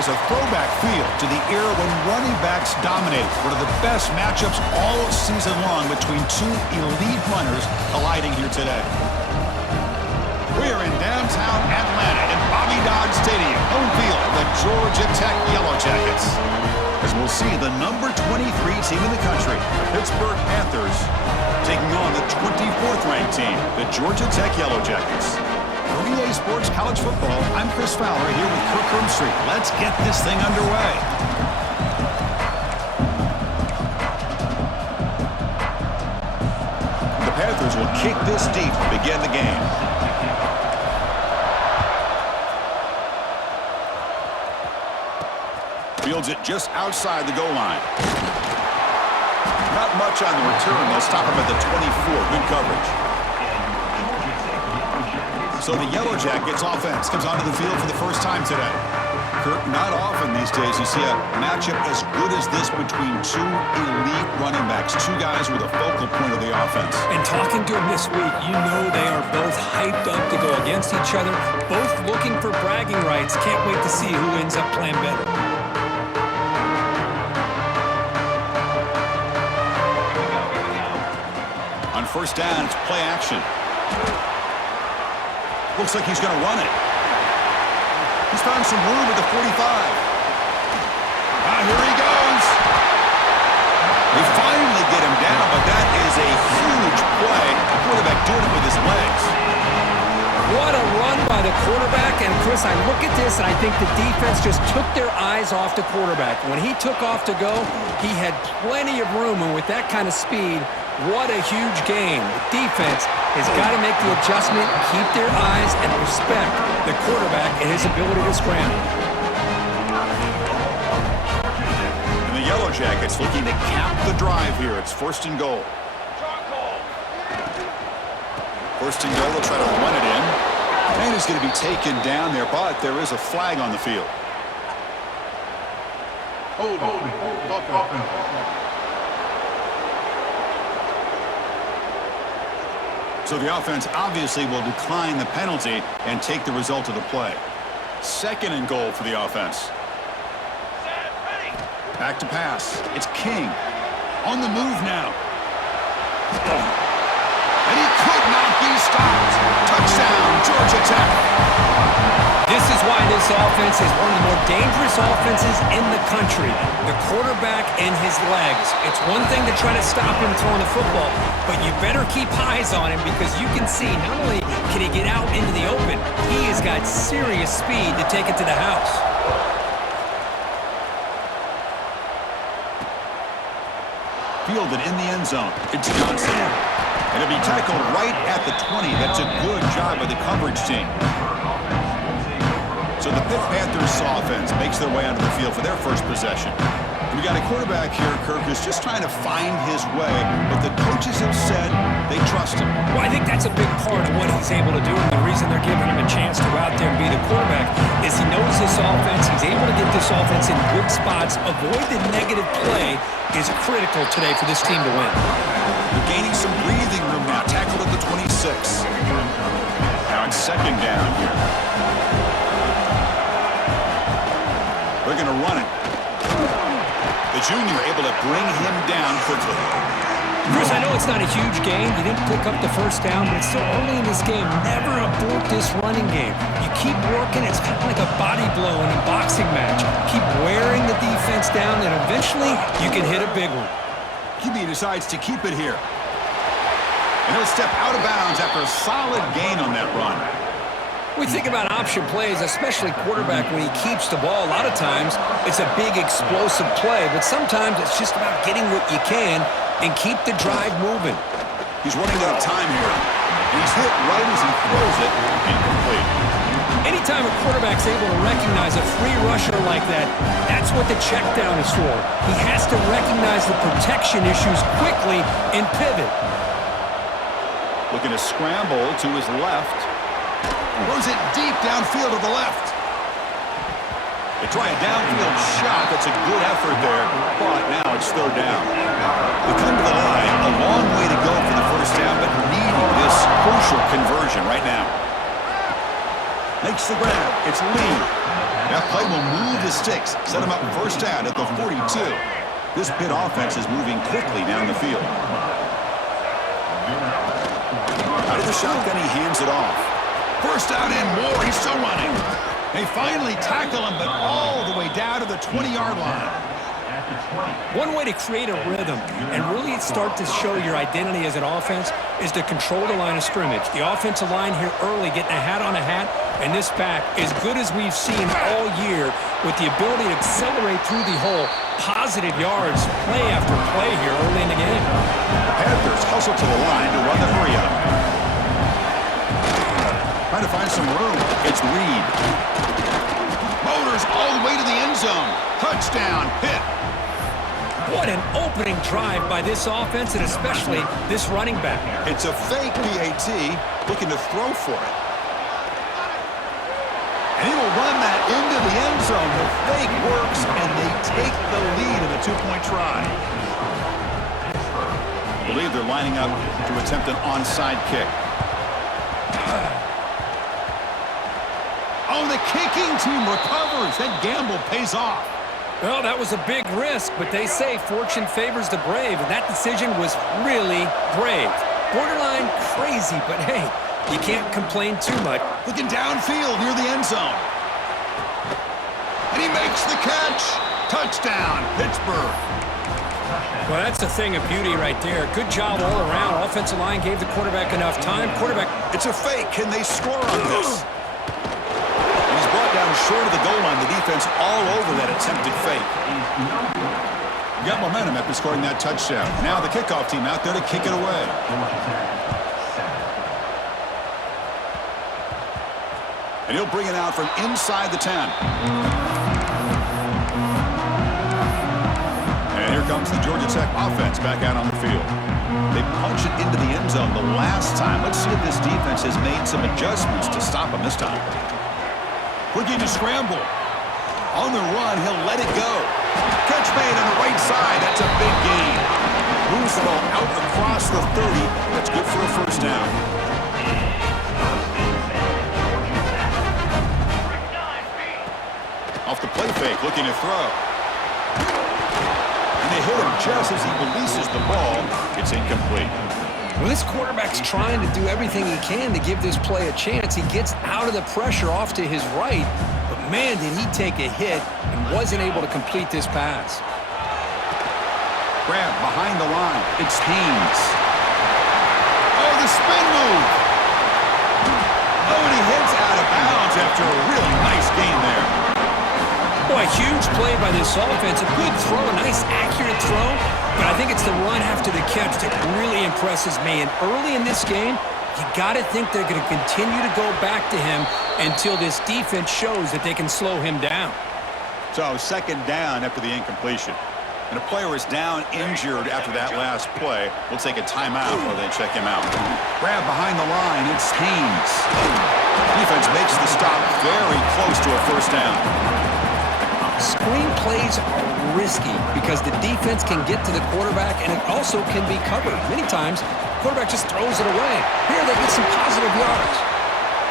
has a throwback feel to the era when running backs dominated. One of the best matchups all season long between two elite runners colliding here today. We are in downtown Atlanta in Bobby Dodd Stadium, home field of the Georgia Tech Yellow Jackets. As we'll see the number 23 team in the country, the Pittsburgh Panthers, taking on the 24th ranked team, the Georgia Tech Yellow Jackets. For EA Sports College Football, I'm Chris Fowler here with Kirk Herbstreit. Let's get this thing underway. The Panthers will kick this deep to begin the game. Fields it just outside the goal line. Not much on the return. They'll stop him at the 24. Good coverage. So the Yellow Jackets offense comes onto the field for the first time today. Kirk, not often these days you see a matchup as good as this between two elite running backs, two guys with a focal point of the offense. And talking to them this week, you know they are both hyped up to go against each other, both looking for bragging rights. Can't wait to see who ends up playing better. On first down, it's play action. Looks like he's going to run it. He's found some room at the 45. Here he goes. They finally get him down, but that is a huge play. The quarterback doing it with his legs. What a run by the quarterback. And, Chris, I look at this, and I think the defense just took their eyes off the quarterback. When he took off to go, he had plenty of room, and with that kind of speed, what a huge game. The defense has got to make the adjustment, keep their eyes, and respect the quarterback and his ability to scramble. And the Yellow Jackets looking to cap the drive here. It's first and goal. First and goal, they'll try to run it in. And he's going to be taken down there, but there is a flag on the field. Hold. So the offense obviously will decline the penalty and take the result of the play. Second and goal for the offense. Back to pass. It's King. On the move now. And he could not be stopped. Touchdown, Georgia Tech. This is why this offense is one of the more dangerous offenses in the country. The quarterback and his legs. It's one thing to try to stop him throwing the football, but you better keep eyes on him because you can see not only can he get out into the open, he has got serious speed to take it to the house. Fielded in the end zone. It's Johnson. And it'll be tackled right at the 20. That's a good job by the coverage team. So the Pitt Panthers offense makes their way onto the field for their first possession. We got a quarterback here, Kirk, who's just trying to find his way, but the coaches have said they trust him. Well, I think that's a big part of what he's able to do, and the reason they're giving him a chance to go out there and be the quarterback is he knows this offense. He's able to get this offense in good spots. Avoid the negative play is critical today for this team to win. They're gaining some breathing room now. Tackled at the 26. Now it's second down here. They're going to run it. The junior able to bring him down quickly. Chris, I know it's not a huge game. You didn't pick up the first down, but it's still early in this game. Never abort this running game. You keep working. It's kind of like a body blow in a boxing match. Keep wearing the defense down, and eventually you can hit a big one. QB decides to keep it here. And he'll step out of bounds after a solid gain on that run. We think about option plays, especially quarterback when he keeps the ball. A lot of times it's a big explosive play, but sometimes it's just about getting what you can and keep the drive moving. He's running out of time here. He's hit right as he throws it. Incomplete. Anytime a quarterback's able to recognize a free rusher like that, that's what the check down is for. He has to recognize the protection issues quickly and pivot. Looking to scramble to his left. Throws it deep downfield to the left. They try a downfield shot. That's a good effort there, but now it's third down. They come to the line, a long way to go for the first down, but needing this crucial conversion right now. Makes the grab. It's Lee. That play will move the sticks, set him up first down at the 42. This Pitt offense is moving quickly down the field. Out of the shotgun, he hands it off. First down and more. He's still running. They finally tackle him, but all the way down to the 20-yard line. One way to create a rhythm and really start to show your identity as an offense is to control the line of scrimmage. The offensive line here early getting a hat on a hat, and this back, as good as we've seen all year, with the ability to accelerate through the hole, positive yards, play after play here early in the game. The Panthers hustle to the line to run the hurry up. Trying to find some room. It's Reed. Motors all the way to the end zone. Touchdown, Pitt. What an opening drive by this offense, and especially this running back. It's a fake PAT, looking to throw for it. And he will run that into the end zone. The fake works, and they take the lead in a two-point try. I believe they're lining up to attempt an onside kick. Oh, the kicking team recovers. That gamble pays off. Well, that was a big risk, but they say fortune favors the brave, and that decision was really brave. Borderline crazy, but hey, you can't complain too much. Looking downfield near the end zone. And he makes the catch. Touchdown, Pittsburgh. Well, that's a thing of beauty right there. Good job all around. Offensive line gave the quarterback enough time. Quarterback. It's a fake. Can they score on this? Down short of the goal line, the defense all over that attempted fake. Got momentum after scoring that touchdown. Now the kickoff team out there to kick it away. And he'll bring it out from inside the 10. And here comes the Georgia Tech offense back out on the field. They punch it into the end zone the last time. Let's see if this defense has made some adjustments to stop them this time. Looking to scramble. On the run, he'll let it go. Catch made on the right side. That's a big gain. Moves the ball out across the 30. That's good for a first down. Off the play fake, looking to throw. And they hit him just as he releases the ball. It's incomplete. Well, this quarterback's trying to do everything he can to give this play a chance. He gets out of the pressure off to his right, but man, did he take a hit and wasn't able to complete this pass. Grab behind the line. It's Haynes. Oh, the spin move. Oh, and he hits out of bounds after a really nice gain there. Boy, huge play by this offense. A good throw, a nice accurate throw. But I think it's the run after the catch that really impresses me. And early in this game, you got to think they're going to continue to go back to him until this defense shows that they can slow him down. So second down after the incompletion. And a player is down injured after that last play. We'll take a timeout while they check him out. Grab behind the line. It's Haynes. Defense makes the stop very close to a first down. Screen plays are risky because the defense can get to the quarterback and it also can be covered. Many times, the quarterback just throws it away. Here, they get some positive yards.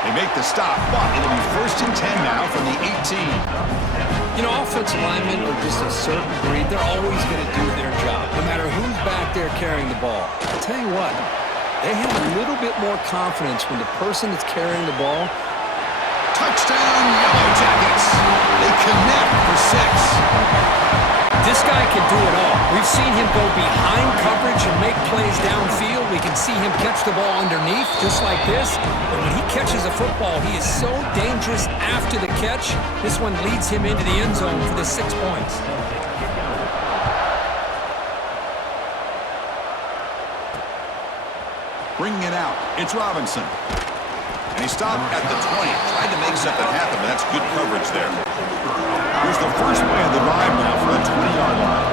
They make the stop, but it'll be first and 10 now from the 18. You know, offensive linemen are just a certain breed. They're always going to do their job, no matter who's back there carrying the ball. I'll tell you what, they have a little bit more confidence when the person that's carrying the ball. Touchdown, Yellow Jackets. They connect for 6. This guy can do it all. We've seen him go behind coverage and make plays downfield. We can see him catch the ball underneath, just like this. And when he catches a football, he is so dangerous after the catch. This one leads him into the end zone for the 6 points. Bringing it out, it's Robinson. And he stopped at the 20, tried to make something happen, but that's good coverage there. Here's the first play of the drive now for the 20-yard line.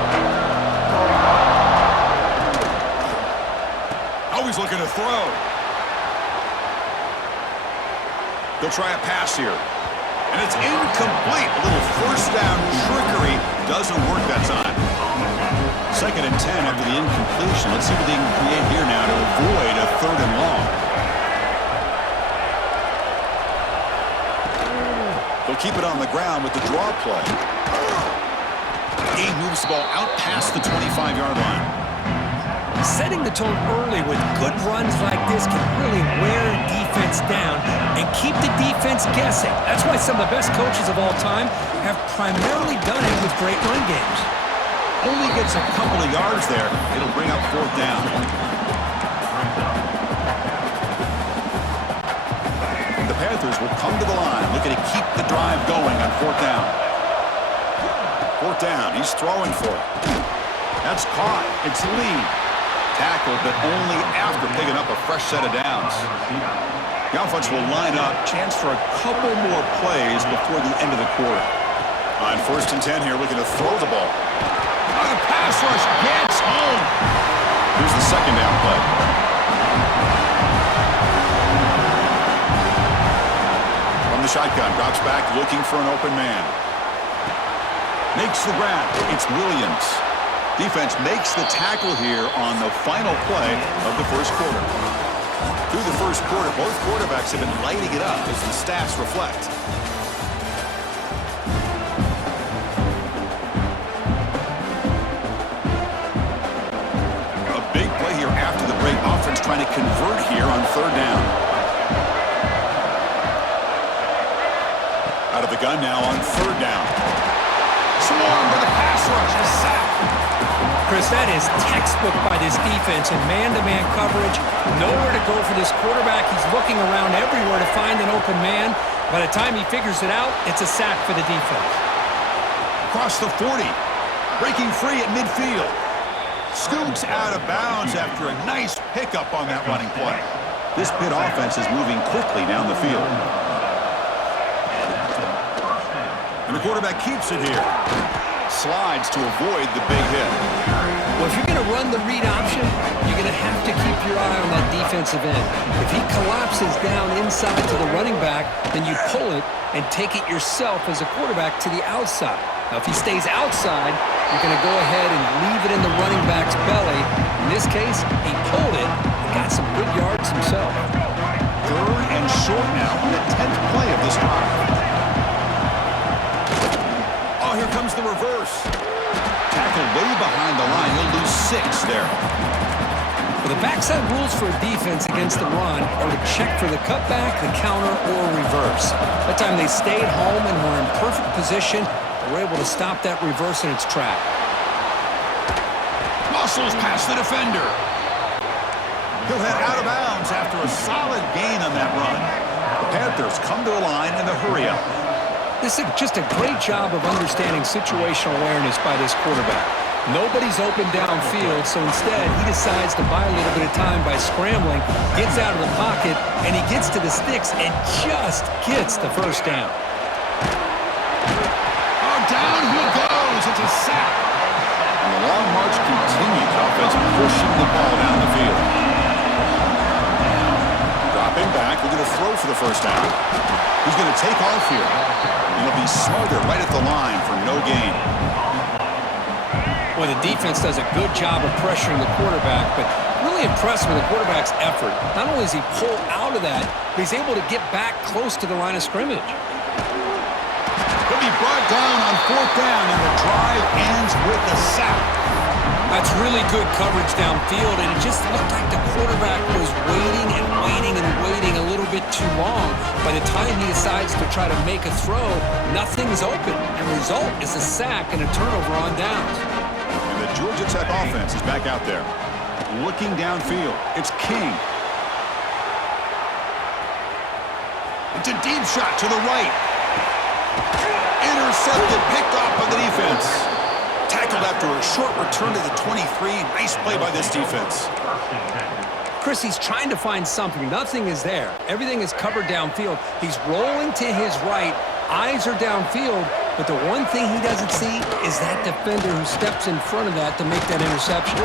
Always looking to throw. They'll try a pass here. And it's incomplete. A little first down trickery doesn't work that time. Second and 10 after the incompletion. Let's see what they can create here now to avoid a third and long. They'll keep it on the ground with the draw play. He moves the ball out past the 25-yard line. Setting the tone early with good runs like this can really wear a defense down and keep the defense guessing. That's why some of the best coaches of all time have primarily done it with great run games. Only gets a couple of yards there. It'll bring up 4th down. The Panthers will come to the line, looking to keep the drive going on 4th down. 4th down, he's throwing for it. That's caught. It's Lee. Tackled, but only after picking up a fresh set of downs. The offense will line up. Chance for a couple more plays before the end of the quarter. On 1st and 10 here, looking to throw the ball. The pass rush gets home. Here's the 2nd down play. From the shotgun, drops back, looking for an open man. Makes the grab. It's Williams. Defense makes the tackle here on the final play of the first quarter. Through the first quarter, both quarterbacks have been lighting it up as the stats reflect. A big play here after the break. Offense trying to convert here on 3rd down. Out of the gun now on 3rd down. Swarmed with a pass rush. A sack. Chris, that is textbook by this defense in man-to-man coverage. Nowhere to go for this quarterback. He's looking around everywhere to find an open man. By the time he figures it out, it's a sack for the defense. Across the 40. Breaking free at midfield. Scoots out of bounds after a nice pickup on that running play. This Pitt offense is moving quickly down the field. And the quarterback keeps it here. Slides to avoid the big hit. Well, if you're going to run the read option, you're going to have to keep your eye on that defensive end. If he collapses down inside to the running back, then you pull it and take it yourself as a quarterback to the outside. Now, if he stays outside, you're going to go ahead and leave it in the running back's belly. In this case, he pulled it and got some good yards himself. 3rd and short now on the 10th play of this drive. Here comes the reverse. Tackle way behind the line. He'll lose 6 there. Well, the backside rules for a defense against the run are to check for the cutback, the counter, or reverse. That time they stayed home and were in perfect position. They were able to stop that reverse in its track. Muscles past the defender. He'll head out of bounds after a solid gain on that run. The Panthers come to the line in the hurry-up. This is just a great job of understanding situational awareness by this quarterback. Nobody's open downfield, so instead he decides to buy a little bit of time by scrambling, gets out of the pocket, and he gets to the sticks and just gets the 1st down. Oh, down he goes. It's a sack. And the long march continues. Offense pushing the ball down the field. Dropping back, we're going to throw for the 1st down. He's going to take off here. And he'll be smarter right at the line for no gain. Well, the defense does a good job of pressuring the quarterback, but really impressed with the quarterback's effort. Not only does he pull out of that, but he's able to get back close to the line of scrimmage. He'll be brought down on 4th down, and the drive ends with a sack. That's really good coverage downfield, and it just looked like the quarterback was waiting and waiting and waiting a little bit too long. By the time he decides to try to make a throw, nothing's open, and the result is a sack and a turnover on downs. And the Georgia Tech offense is back out there. Looking downfield, it's King. It's a deep shot to the right. Intercepted, picked off by the defense. Tackled after a short return to the 23. Nice play by this defense. Chris, he's trying to find something. Nothing is there. Everything is covered downfield. He's rolling to his right. Eyes are downfield. But the one thing he doesn't see is that defender who steps in front of that to make that interception.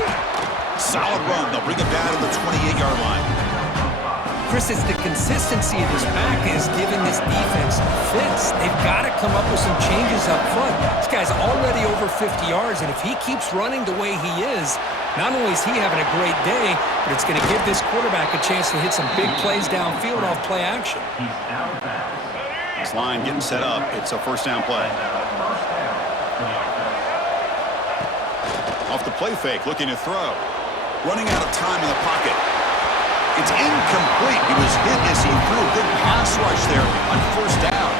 Solid run. They'll bring it down to the 28-yard line. Chris, it's the consistency of his back is giving this defense fits. They've got to come up with some changes up front. This guy's already over 50 yards, and if he keeps running the way he is, not only is he having a great day, but it's going to give this quarterback a chance to hit some big plays downfield off play action. This line getting set up. It's a first down play. Off the play fake, looking to throw. Running out of time in the pocket. It's incomplete. He was hit as he threw. Good pass rush there on first down.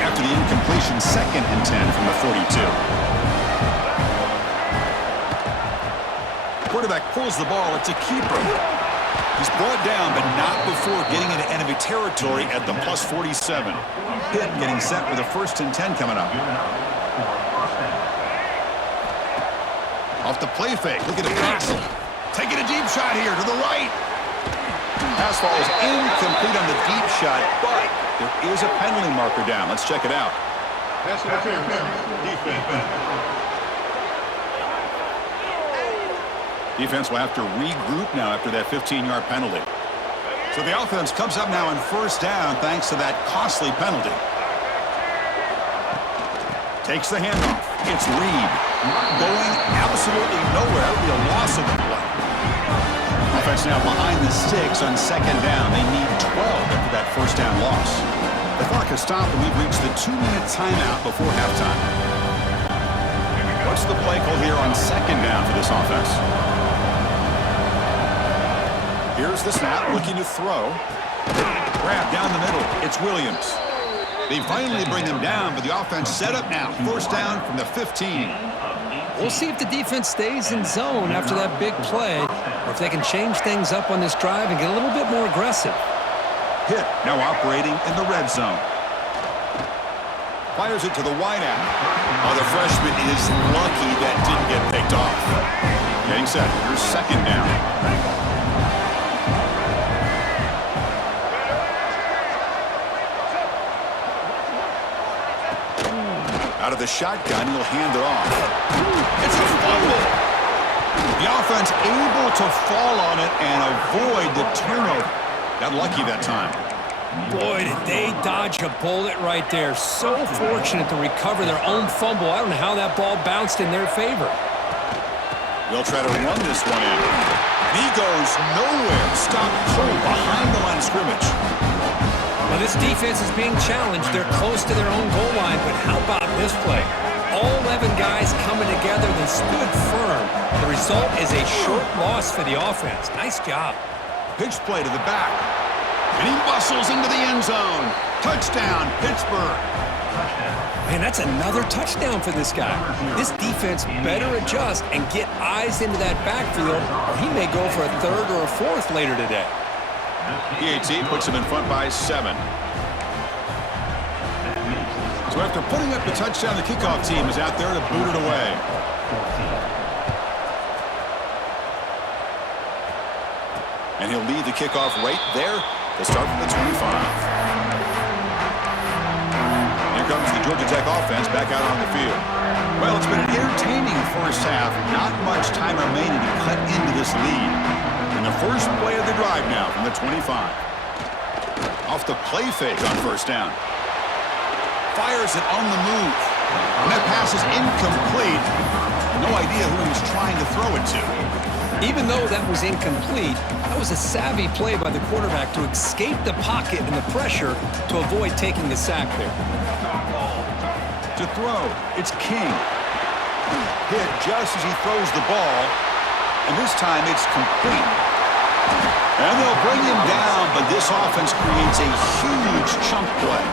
After the incompletion, 2nd and 10 from the 42. Quarterback pulls the ball. It's a keeper. He's brought down, but not before getting into enemy territory at the plus 47. Pitt getting set with a 1st and 10 coming up. Off the play fake. Look at the pass. Taking a deep shot here to the right. Pass ball is incomplete on the deep shot, but there is a penalty marker down. Let's check it out. Pass interference. Defense. Defense will have to regroup now after that 15-yard penalty. So the offense comes up now on first down thanks to that costly penalty. Takes the handoff. It's Reed. Going absolutely nowhere. It'll be a loss of the play. Offense now behind the sticks on 2nd down. They need 12 after that first down loss. The clock has stopped and we've reached the 2-minute timeout before halftime. What's the play call here on 2nd down for this offense? Here's the snap, looking to throw. Grab down the middle. It's Williams. They finally bring him down, but the offense set up now. First down from the 15. We'll see if the defense stays in zone after that big play, or if they can change things up on this drive and get a little bit more aggressive. Pitt now operating in the red zone. Fires it to the wideout. Oh, the freshman is lucky that didn't get picked off. Getting set. Here's 2nd down. Out of the shotgun, he'll hand it off. It's a fumble. The offense able to fall on it and avoid the turnover. Got lucky that time. Boy, did they dodge a bullet right there. So fortunate to recover their own fumble. I don't know how that ball bounced in their favor. They'll try to run this one in. And he goes nowhere. Stopped cold behind the line of scrimmage. Well, this defense is being challenged. They're close to their own goal line, but how about this play? All 11 guys coming together. They stood firm. The result is a short loss for the offense. Nice job. Pitch play to the back. And he muscles into the end zone. Touchdown, Pittsburgh. Man, that's another touchdown for this guy. This defense better adjust and get eyes into that backfield, or he may go for a 3rd or a 4th later today. PAT puts him in front by 7. So after putting up the touchdown, the kickoff team is out there to boot it away. And he'll lead the kickoff right there to start from the 25. Here comes the Georgia Tech offense back out on the field. Well, it's been an entertaining first half. Not much time remaining to cut into this lead. And the first play of the drive now from the 25. Off the play fake on first down. Fires it on the move. And that pass is incomplete. No idea who he was trying to throw it to. Even though that was incomplete, that was a savvy play by the quarterback to escape the pocket and the pressure to avoid taking the sack there. To throw, it's King. Hit just as he throws the ball. And this time it's complete. And they'll bring him down, but this offense creates a huge chunk play.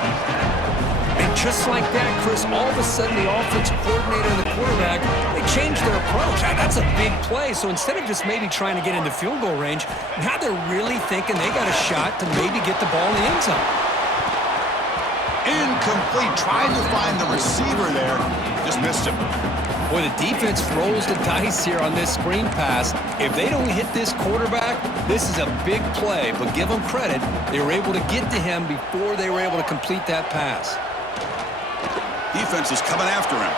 And just like that, Chris, all of a sudden the offensive coordinator and the quarterback, they changed their approach. That's a big play. So instead of just maybe trying to get into field goal range, now they're really thinking they got a shot to maybe get the ball in the end zone. Incomplete. Trying to find the receiver there. Just missed him. Boy, the defense rolls the dice here on this screen pass. If they don't hit this quarterback, this is a big play. But give them credit, they were able to get to him before they were able to complete that pass. Defense is coming after him.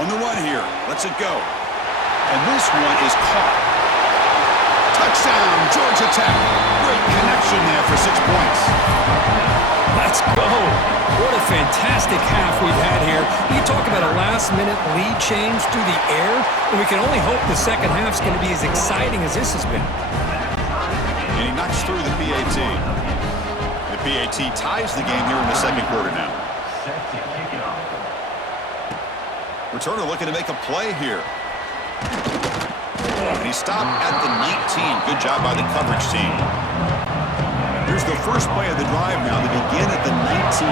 On the run here. Lets it go. And this one is caught. Touchdown, Georgia Tech. Great connection there for 6 points. Let's go. What a fantastic half we've had here. You talk about a last-minute lead change through the air, and we can only hope the second half's going to be as exciting as this has been. And he knocks through the PAT. The PAT ties the game here in the second quarter now. Returner looking to make a play here. And he stopped at the 19. Good job by the coverage team. Here's the first play of the drive now. They begin at the 19.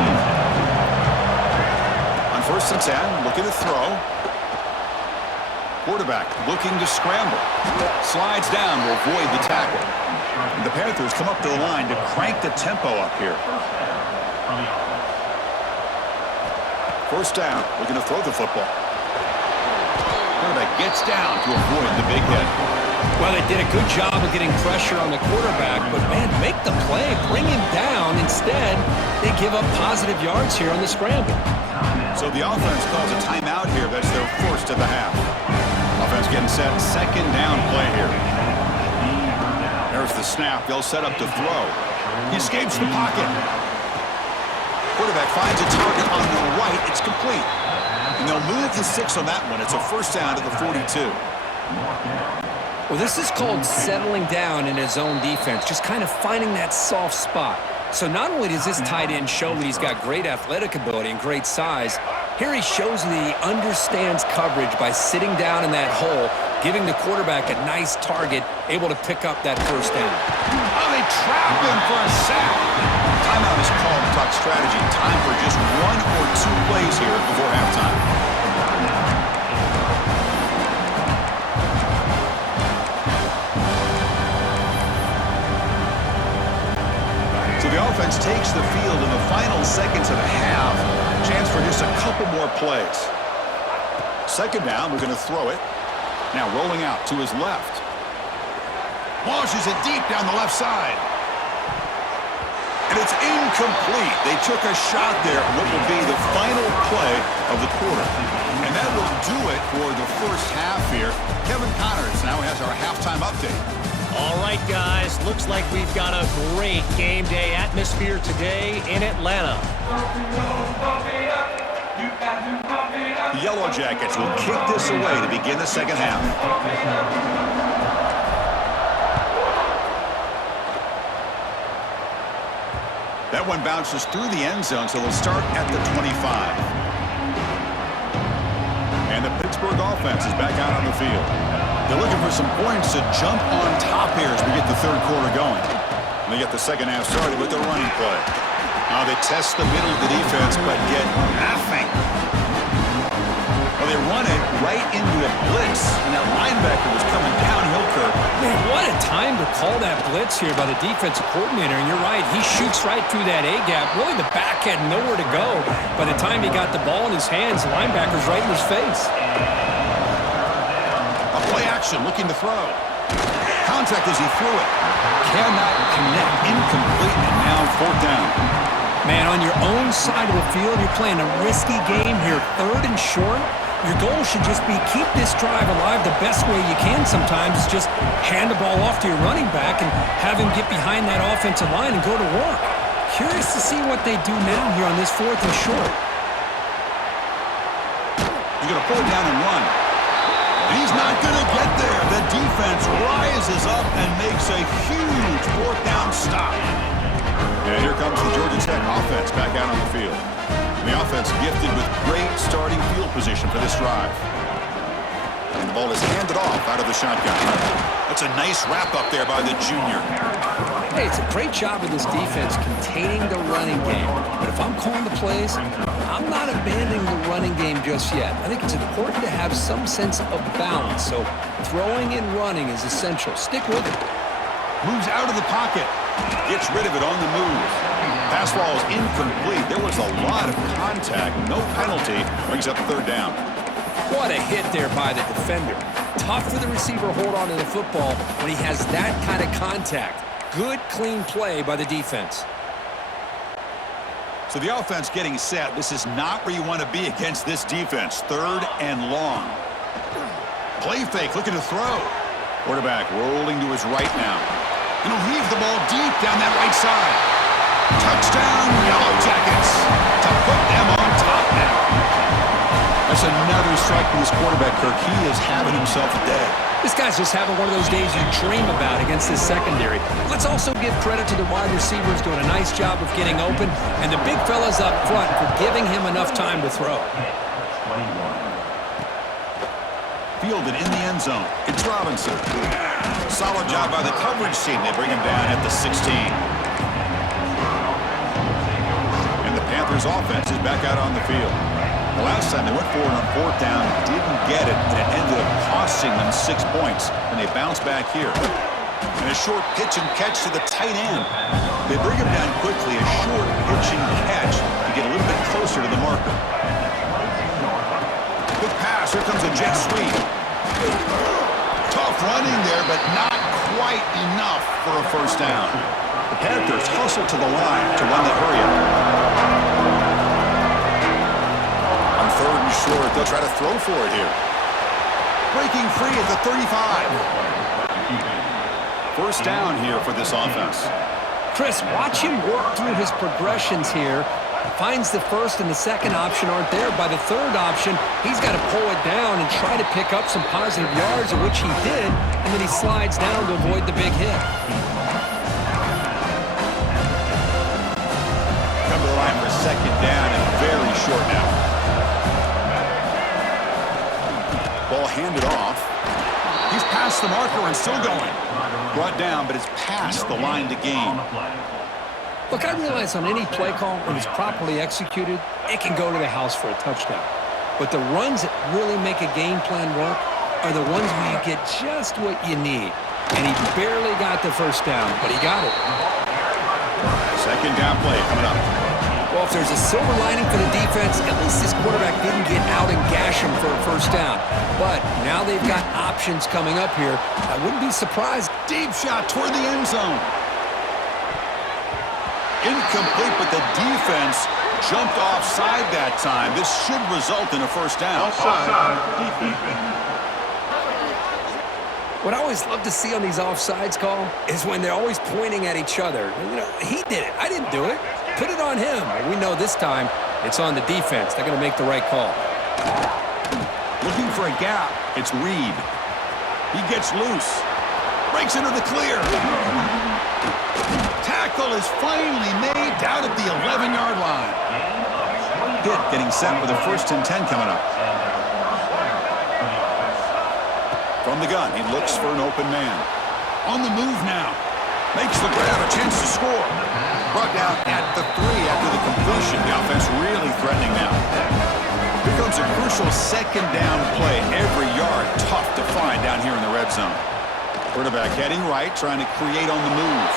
On 1st and 10, looking to throw. Quarterback looking to scramble. Slides down to avoid the tackle. And the Panthers come up to the line to crank the tempo up here. 1st down, looking to throw the football. Quarterback gets down to avoid the big hit. Well, they did a good job of getting pressure on the quarterback, but, man, make the play, bring him down. Instead, they give up positive yards here on the scramble. So the offense calls a timeout here. That's their first of the half. Offense getting set, 2nd down play here. There's the snap. They'll set up to throw. He escapes the pocket. Quarterback finds a target on the right. It's complete. And they'll move the 6 on that one. It's a 1st down to the 42. Well, this is called settling down in his own defense, just kind of finding that soft spot. So not only does this tight end show that he's got great athletic ability and great size, here he shows that he understands coverage by sitting down in that hole, giving the quarterback a nice target, able to pick up that 1st down. Oh, they trap him for a sack. Timeout is called to talk strategy. Time for just 1 or 2 plays here before halftime. So the offense takes the field in the final seconds of the half. Chance for just a couple more plays. 2nd down, we're going to throw it. Now rolling out to his left. Launches it deep down the left side. And it's incomplete. They took a shot there at what will be the final play of the quarter. And that will do it for the first half here. Kevin Connors now has our halftime update. All right, guys. Looks like we've got a great game day atmosphere today in Atlanta. The Yellow Jackets will kick this away to begin the second half. That one bounces through the end zone, so they'll start at the 25. And the Pittsburgh offense is back out on the field. They're looking for some points to jump on top here as we get the third quarter going. And they get the second half started with the running play. Now they test the middle of the defense, but get nothing. Well, they run it right into a blitz, and that linebacker was coming downhill, Kirk. Man, what a time to call that blitz here by the defensive coordinator. And you're right, he shoots right through that A-gap. Really, the back had nowhere to go. By the time he got the ball in his hands, the linebacker's right in his face. A play action, looking to throw. Contact as he threw it. Cannot connect. Incomplete, and now 4th down. Man, on your own side of the field, you're playing a risky game here, 3rd and short. Your goal should just be keep this drive alive the best way you can sometimes. Is just hand the ball off to your running back and have him get behind that offensive line and go to work. Curious to see what they do now here on this 4th and short. He's going to pull it down and run. He's not going to get there. The defense rises up and makes a huge 4th down stop. And here comes the Georgia Tech offense back out on the field. And the offense gifted with great starting field position for this drive. And the ball is handed off out of the shotgun. That's a nice wrap up there by the junior. Hey, it's a great job of this defense containing the running game. But if I'm calling the plays, I'm not abandoning the running game just yet. I think it's important to have some sense of balance. So throwing and running is essential. Stick with it. Moves out of the pocket. Gets rid of it on the move. Pass ball is incomplete. There was a lot of contact. No penalty. Brings up 3rd down. What a hit there by the defender. Tough for the receiver to hold on to the football when he has that kind of contact. Good, clean play by the defense. So the offense getting set. This is not where you want to be against this defense. 3rd and long. Play fake, looking to throw. Quarterback rolling to his right now. And he'll heave the ball deep down that right side. Touchdown, Yellow Jackets, to put them on top now. As That's another strike from this quarterback, Kirk. He is having himself a day. This guy's just having one of those days you dream about against this secondary. Let's also give credit to the wide receivers doing a nice job of getting open, and the big fellas up front for giving him enough time to throw. Fielded in the end zone. It's Robinson. Solid job by the coverage team. They bring him down at the 16. And the Panthers offense is back out on the field. The last time they went for it on fourth down, didn't get it, and it ended up costing them 6 points. And they bounce back here. And a short pitch and catch to the tight end. They bring him down quickly. A short pitch and catch to get a little bit closer to the marker. Good pass. Here comes a jet sweep. Tough running there, but not quite enough for a first down. The Panthers hustle to the line to run the hurry up. On third and short, they'll try to throw for it here. Breaking free at the 35. First down here for this offense. Chris, watch him work through his progressions here. Finds the first and the second option aren't there. By the third option, he's got to pull it down and try to pick up some positive yards, of which he did, and then he slides down to avoid the big hit. Come to the line for second down and very short now. Ball handed off. He's past the marker and still going. Brought down, but it's past the line to gain. Look, I realize on any play call, when it's properly executed, it can go to the house for a touchdown. But the runs that really make a game plan work are the ones where you get just what you need. And he barely got the first down, but he got it. Second down play coming up. Well, if there's a silver lining for the defense, at least this quarterback didn't get out and gash him for a first down. But now they've got options coming up here. I wouldn't be surprised. Deep shot toward the end zone. Incomplete, but the defense jumped offside that time. This should result in a first down. Offside, defense. What I always love to see on these offsides call is when they're always pointing at each other. You know, he did it. I didn't do it. Put it on him. And we know this time it's on the defense. They're going to make the right call. Looking for a gap. It's Reed. He gets loose. Breaks into the clear. Tackle is finally made down at the 11-yard line. Hit getting set with a 1st and 10 coming up. From the gun, he looks for an open man. On the move now. Makes the grab, a chance to score. Brought down at the 3 after the completion. The offense really threatening now. Here comes a crucial second down play. Every yard tough to find down here in the red zone. Quarterback heading right, trying to create on the move.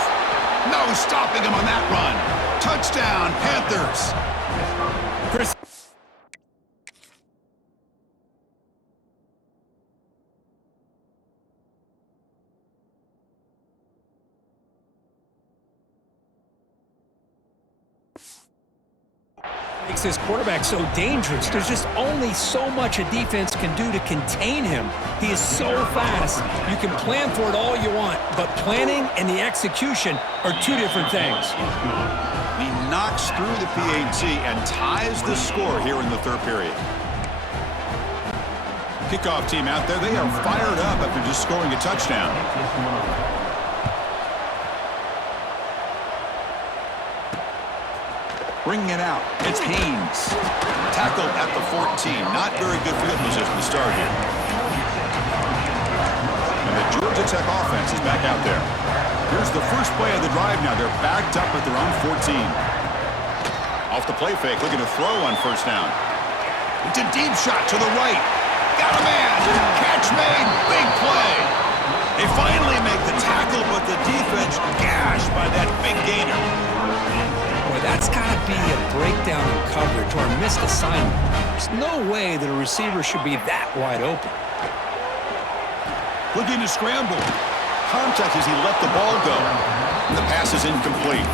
No stopping him on that run. Touchdown, Panthers. Chris. Makes this quarterback so dangerous. There's just only so much a defense can do to contain him. He is so fast. You can plan for it all you want, but planning and the execution are two different things. He knocks through the PAT and ties the score here in the third period. Kickoff team out there, they are fired up after just scoring a touchdown. Bringing it out, it's Haynes. Tackled at the 14. Not very good field position to start here. And the Georgia Tech offense is back out there. Here's the first play of the drive now. They're backed up at their own 14. Off the play fake, looking to throw on first down. It's a deep shot to the right. Got a man. Catch made. Big play. They finally make the tackle, but the defense gashed by that big gainer. Boy, that's got to be a breakdown in coverage or a missed assignment. There's no way that a receiver should be that wide open. Looking to scramble. Contact as he let the ball go. And the pass is incomplete.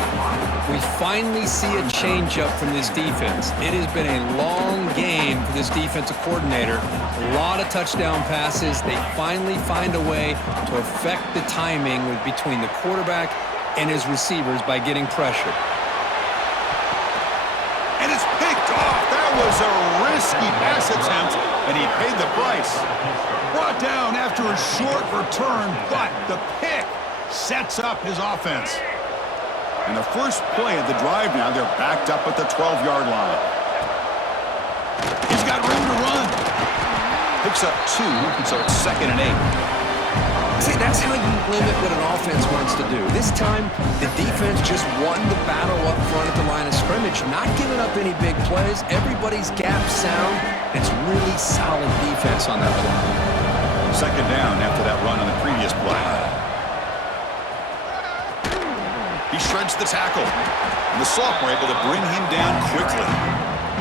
We finally see a change-up from this defense. It has been a long game for this defensive coordinator. A lot of touchdown passes. They finally find a way to affect the timing between the quarterback and his receivers by getting pressure. And it's picked off. That was a risky pass attempt, and he paid the price. Brought down after a short return, but the pick sets up his offense. And the first play of the drive now, they're backed up at the 12-yard line. He's got room to run. Picks up 2, so it's 2nd and 8. See, that's how you limit what an offense wants to do. This time, the defense just won the battle up front at the line of scrimmage, not giving up any big plays. Everybody's gap sound. It's really solid defense on that play. 2nd down after that run on the previous play. He shreds the tackle, and the sophomore able to bring him down quickly.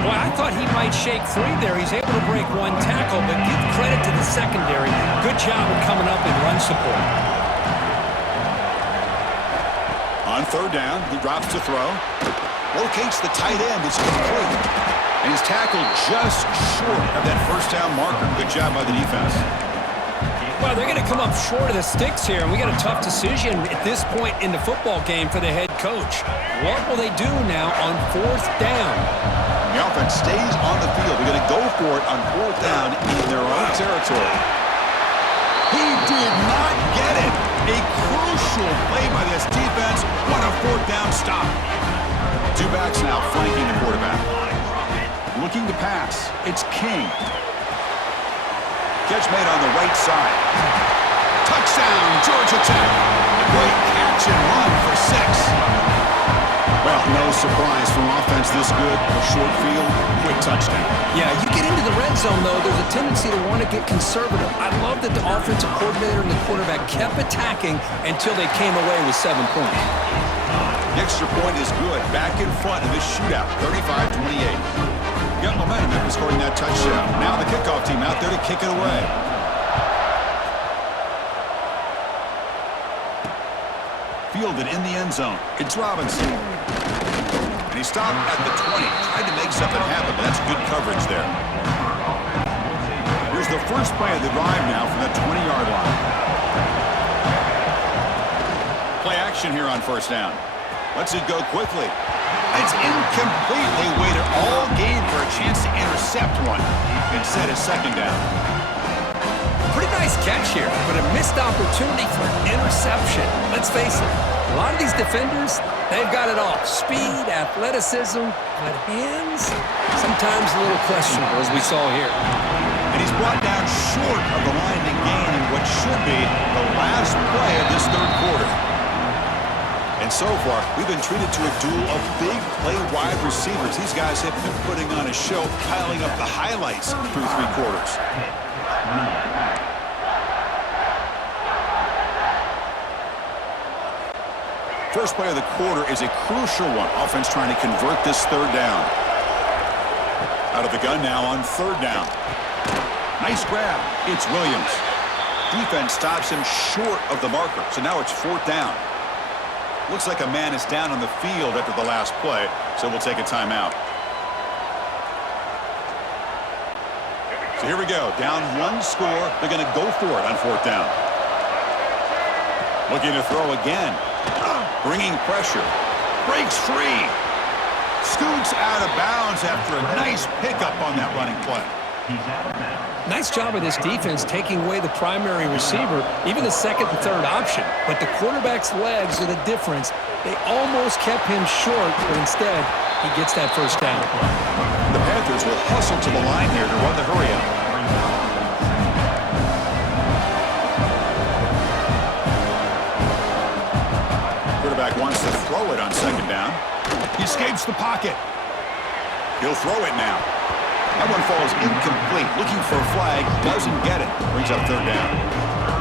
Boy, I thought he might shake free there. He's able to break one tackle, but give credit to the secondary. Good job of coming up in run support. On 3rd down, he drops to throw. Locates the tight end. It's complete. And he's tackled just short of that 1st down marker. Good job by the defense. Well, they're going to come up short of the sticks here, and we got a tough decision at this point in the football game for the head coach. What will they do now on 4th down? The offense stays on the field. They're going to go for it on 4th down in their own territory. He did not get it. A crucial play by this defense. What a 4th down stop. 2 backs now flanking the quarterback. Looking to pass. It's King. Catch made on the right side. Touchdown, Georgia Tech. A great catch and run for 6. Well, no surprise from offense this good. A short field, quick touchdown. Yeah, you get into the red zone, though, there's a tendency to want to get conservative. I love that the offensive coordinator and the quarterback kept attacking until they came away with 7 points. The extra point is good. Back in front of this shootout, 35-28. Got momentum after scoring that touchdown. Now the kickoff team out there to kick it away. Fielded in the end zone. It's Robinson. And he stopped at the 20. Tried to make something happen, but that's good coverage there. Here's the first play of the drive now from that 20-yard line. Play action here on 1st down. Lets it go quickly. It's incomplete. They waited all game for a chance to intercept one. Instead, it's 2nd down. Pretty nice catch here, but a missed opportunity for an interception. Let's face it, a lot of these defenders, they've got it all. Speed, athleticism, but hands, sometimes a little questionable, as we saw here. And he's brought down short of the line to gain what should be the last play of this 3rd quarter. And so far, we've been treated to a duel of big play wide receivers. These guys have been putting on a show, piling up the highlights through 3 quarters. First play of the quarter is a crucial one. Offense trying to convert this 3rd down. Out of the gun now on 3rd down. Nice grab. It's Williams. Defense stops him short of the marker. So now it's 4th down. Looks like a man is down on the field after the last play, so we'll take a timeout. So here we go. Down 1 score. They're going to go for it on 4th down. Looking to throw again. Bringing pressure. Breaks free. Scoots out of bounds after a nice pickup on that running play. Nice job of this defense taking away the primary receiver, even the 2nd and 3rd option. But the quarterback's legs are the difference. They almost kept him short, but instead, he gets that 1st down. The Panthers will hustle to the line here to run the hurry-up. Quarterback wants to throw it on 2nd down. He escapes the pocket. He'll throw it now. That one falls incomplete. Looking for a flag. Doesn't get it. Brings up 3rd down.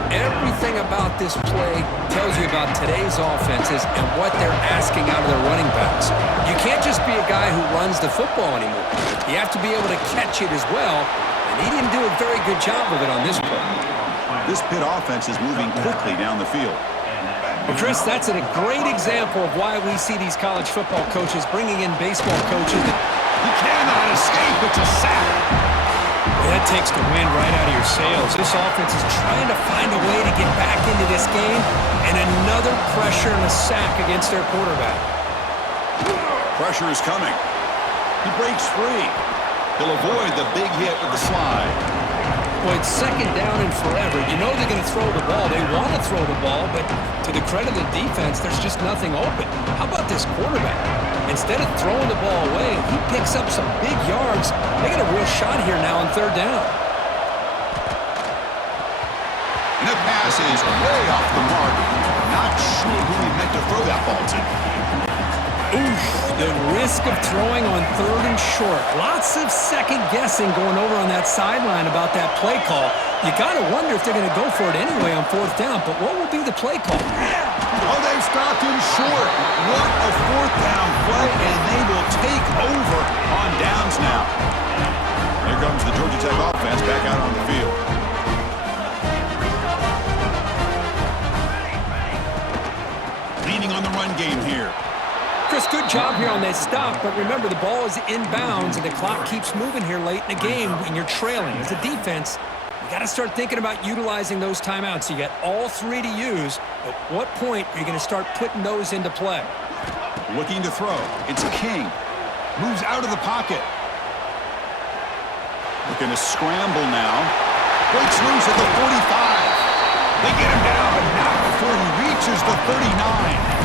Everything about this play tells you about today's offenses and what they're asking out of their running backs. You can't just be a guy who runs the football anymore. You have to be able to catch it as well, and he didn't do a very good job of it on this play. This Pitt offense is moving quickly down the field. Well, Chris, that's a great example of why we see these college football coaches bringing in baseball coaches. He cannot escape. It's a sack. That takes the wind right out of your sails. This offense is trying to find a way to get back into this game, and another pressure and a sack against their quarterback. Pressure is coming. He breaks free. He'll avoid the big hit with the slide. Well, it's second down and forever. You know they're going to throw the ball. They want to throw the ball, but to the credit of the defense, there's just nothing open. How about this quarterback? Instead of throwing the ball away, he picks up some big yards. They got a real shot here now on third down. And the pass is way off the mark. Not sure who he meant to throw that ball to. Oof, the risk of throwing on third and short. Lots of second guessing going over on that sideline about that play call. You got to wonder if they're going to go for it anyway on fourth down, but what will be the play call? Oh, they've stopped him short. What a fourth down play, and they will take over on downs now. Here comes the Georgia Tech offense back out on the field. Leaning on the run game here. Chris, good job here on that stop, but remember the ball is inbounds and the clock keeps moving here late in the game when you're trailing. As a defense, you got to start thinking about utilizing those timeouts. You got all three to use, but what point are you going to start putting those into play? Looking to throw. It's King. Moves out of the pocket. Looking to scramble now. Breaks loose at the 45. They get him down, but not before he reaches the 39.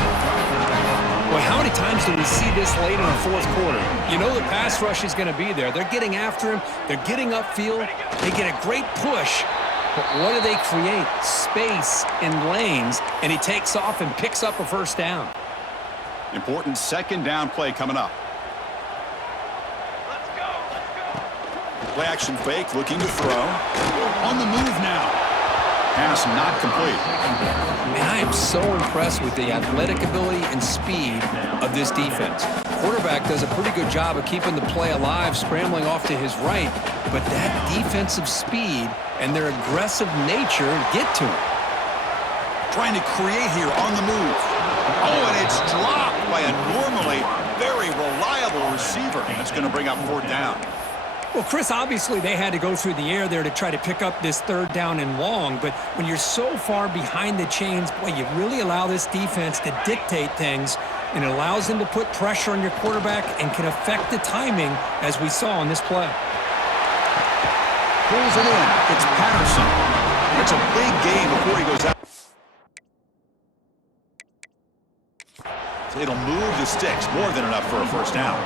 Boy, how many times do we see this late in the fourth quarter? You know the pass rush is going to be there. They're getting after him. They're getting upfield. They get a great push. But what do they create? Space in lanes, and he takes off and picks up a first down. Important second down play coming up. Let's go. Play action fake, looking to throw. On the move now. Pass not complete. Man, I am so impressed with the athletic ability and speed of this defense. Quarterback does a pretty good job of keeping the play alive, scrambling off to his right, but that defensive speed and their aggressive nature get to him. Trying to create here on the move. Oh, and it's dropped by a normally very reliable receiver. That's going to bring up fourth down. Well, Chris, obviously they had to go through the air there to try to pick up this third down and long, but when you're so far behind the chains, boy, you really allow this defense to dictate things, and it allows them to put pressure on your quarterback and can affect the timing, as we saw on this play. Pulls it in. It's Patterson. It's a big game before he goes out. It'll move the sticks, more than enough for a first down.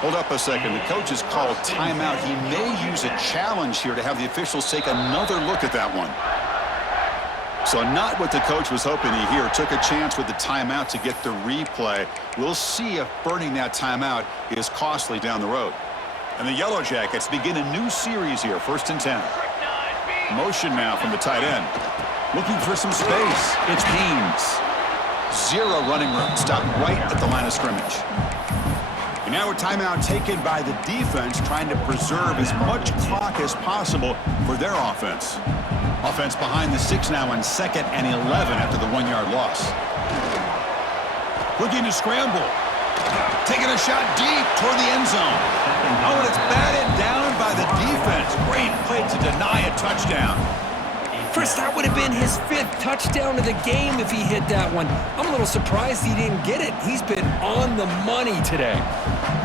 Hold up a second. The coach has called timeout. He may use a challenge here to have the officials take another look at that one. So not what the coach was hoping to hear. Took a chance with the timeout to get the replay. We'll see if burning that timeout is costly down the road. And the Yellow Jackets begin a new series here. 1st and 10. Motion now from the tight end. Looking for some space. It's Haynes. Zero running room. Stopped right at the line of scrimmage. And now a timeout taken by the defense, trying to preserve as much clock as possible for their offense. Offense behind the 6 now on 2nd and 11 after the 1-yard loss. Looking to scramble. Taking a shot deep toward the end zone. Oh, and it's batted down by the defense. Great play to deny a touchdown. Chris, that would have been his 5th touchdown of the game if he hit that one. I'm a little surprised he didn't get it. He's been on the money today.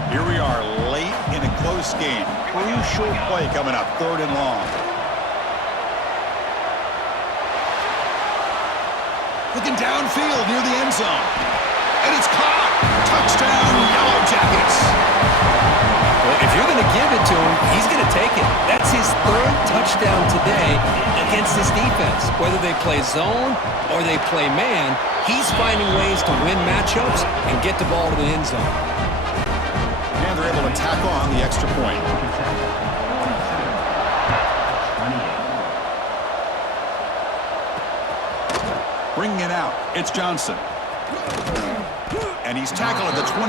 Here we are late in a close game. Crucial play coming up, 3rd and long. Looking downfield near the end zone. And it's caught. Touchdown, Yellow Jackets. Well, if you're going to give it to him, he's going to take it. That's his 3rd touchdown today against this defense. Whether they play zone or they play man, he's finding ways to win matchups and get the ball to the end zone. And they're able to tack on the extra point. Bringing it out, it's Johnson. And he's tackled at the 25,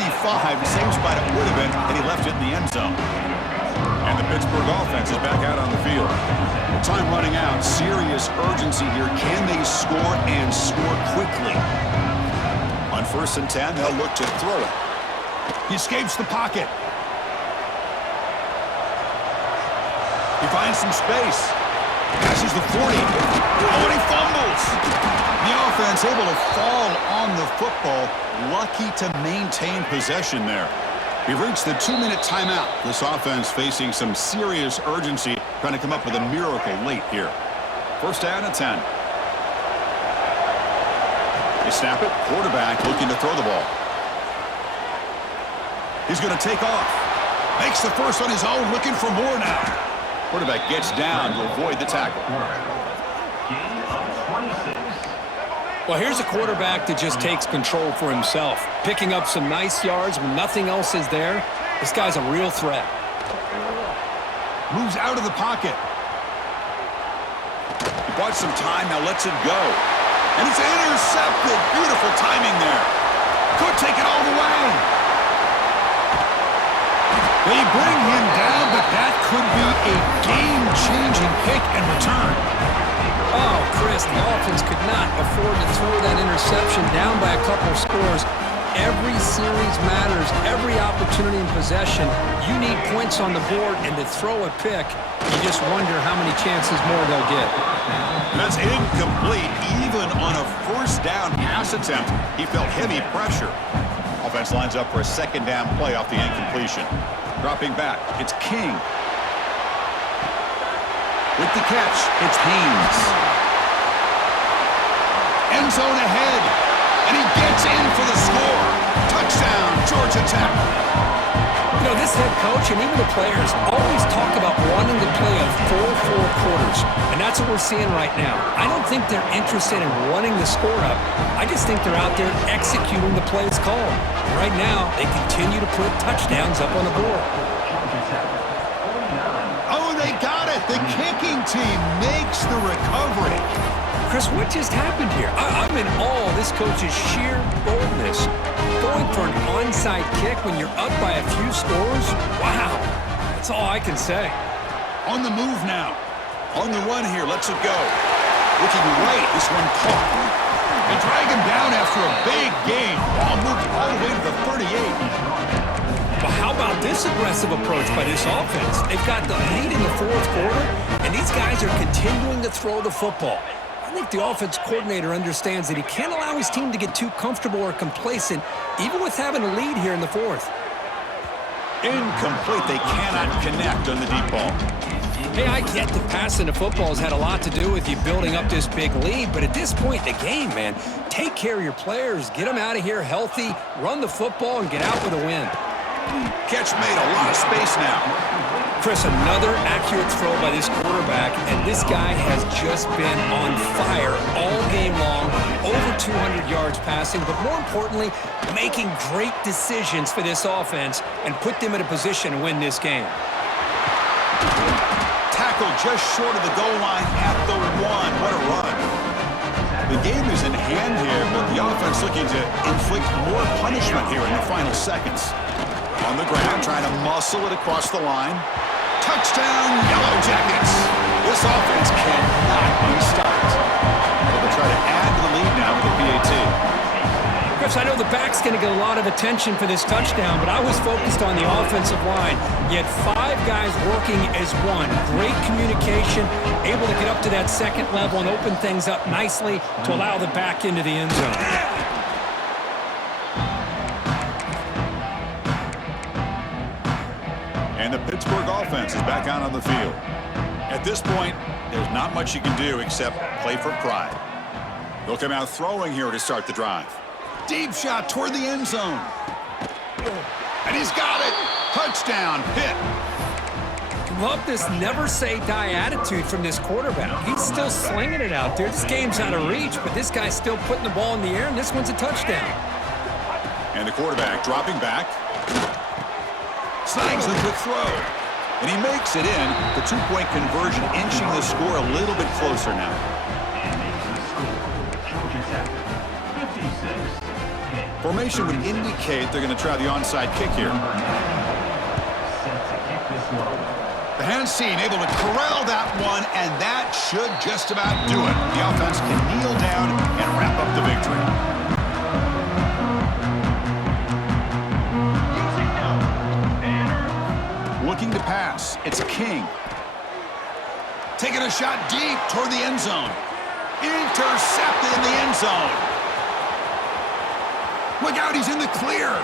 the same spot it would have been, and he left it in the end zone. And the Pittsburgh offense is back out on the field. Time running out, serious urgency here. Can they score and score quickly? On 1st and 10, they'll look to throw it. He escapes the pocket. He finds some space. Passes the 40. Oh, and he fumbles. The offense able to fall on the football. Lucky to maintain possession there. We've reached the 2-minute timeout. This offense facing some serious urgency, trying to come up with a miracle late here. First down and 10. They snap it. Quarterback looking to throw the ball. He's going to take off. Makes the first on his own, looking for more now. Quarterback gets down to avoid the tackle. Well, here's a quarterback that just takes control for himself, picking up some nice yards when nothing else is there. This guy's a real threat. Moves out of the pocket. He bought some time, now lets it go. And it's intercepted. Beautiful timing there. Could take it all the way. They bring him down, but that could be a game-changing pick and return. Oh, Chris, the offense could not afford to throw that interception down by a couple of scores. Every series matters. Every opportunity in possession. You need points on the board, and to throw a pick, you just wonder how many chances more they'll get. That's incomplete. Even on a first down pass attempt, he felt heavy pressure. Offense lines up for a second down play off the incompletion. Dropping back, it's King. With the catch, it's Haynes. End zone ahead, and he gets in for the score. Touchdown, Georgia Tech. You know, this head coach and even the players always talk about wanting to play a full 4 quarters, and that's what we're seeing right now. I don't think they're interested in running the score up. I just think they're out there executing the plays called. Right now, they continue to put touchdowns up on the board. Oh, they got it. The kicking team makes the recovery. Chris, what just happened here? I'm in awe of this coach's sheer boldness. Going for an onside kick when you're up by a few scores? Wow. That's all I can say. On the move now. On the run here. Lets it go. Looking right. This one caught. They drag him down after a big gain. Ball moved all the way to the 38. Well, how about this aggressive approach by this offense? They've got the lead in the 4th quarter, and these guys are continuing to throw the football. I think the offense coordinator understands that he can't allow his team to get too comfortable or complacent, even with having a lead here in the 4th. Incomplete. They cannot connect on the deep ball. Hey, I get that passing the football has had a lot to do with you building up this big lead, but at this point in the game, man, take care of your players, get them out of here healthy, run the football, and get out with a win. Catch made, a lot of space now. Chris, another accurate throw by this quarterback, and this guy has just been on fire all game long, over 200 yards passing, but more importantly, making great decisions for this offense and put them in a position to win this game. Tackle just short of the goal line at the 1. What a run. The game is in hand here, but the offense looking to inflict more punishment here in the final seconds. On the ground, trying to muscle it across the line. Touchdown, Yellow Jackets. This offense cannot be stopped. They'll try to add to the lead now with the PAT. Chris, I know the back's going to get a lot of attention for this touchdown, but I was focused on the offensive line. You had 5 guys working as one. Great communication, able to get up to that 2nd level and open things up nicely to allow the back into the end zone. And the Pittsburgh offense is back out on the field. At this point, there's not much you can do except play for pride. They'll come out throwing here to start the drive. Deep shot toward the end zone. And he's got it. Touchdown, Pitt. Love this never-say-die attitude from this quarterback. He's still slinging it out there. This game's out of reach, but this guy's still putting the ball in the air, and this one's a touchdown. And the quarterback dropping back. Snags the quick throw. And he makes it in. The 2-point conversion inching the score a little bit closer now. Formation would indicate they're going to try the onside kick here. The hands team able to corral that one, and that should just about do it. The offense can kneel down and wrap up the victory. Looking to pass. It's King. Taking a shot deep toward the end zone. Intercepted in the end zone. Look out, he's in the clear.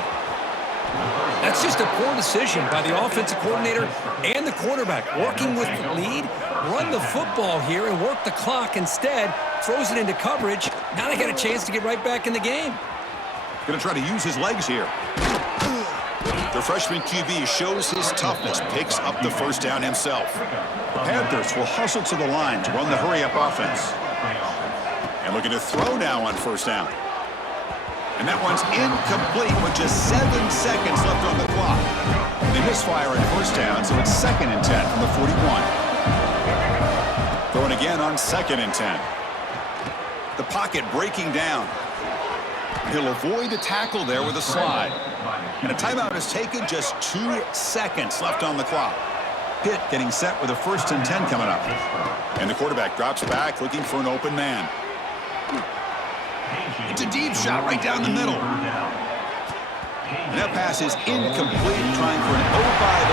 That's just a poor decision by the offensive coordinator and the quarterback. Working with the lead, run the football here and work the clock. Instead, throws it into coverage. Now they got a chance to get right back in the game. Going to try to use his legs here. The freshman QB shows his toughness, picks up the first down himself. The Panthers will hustle to the line to run the hurry-up offense. And looking to throw now on first down. And that one's incomplete with just 7 seconds left on the clock. They misfire on first down, so it's 2nd and 10 from the 41. Throwing again on 2nd and 10. The pocket breaking down. He'll avoid the tackle there with a slide. And a timeout is taken, just 2 seconds left on the clock. Pitt getting set with a 1st and 10 coming up. And the quarterback drops back looking for an open man. It's a deep shot right down the middle. And that pass is incomplete, trying for an oh-by-the-way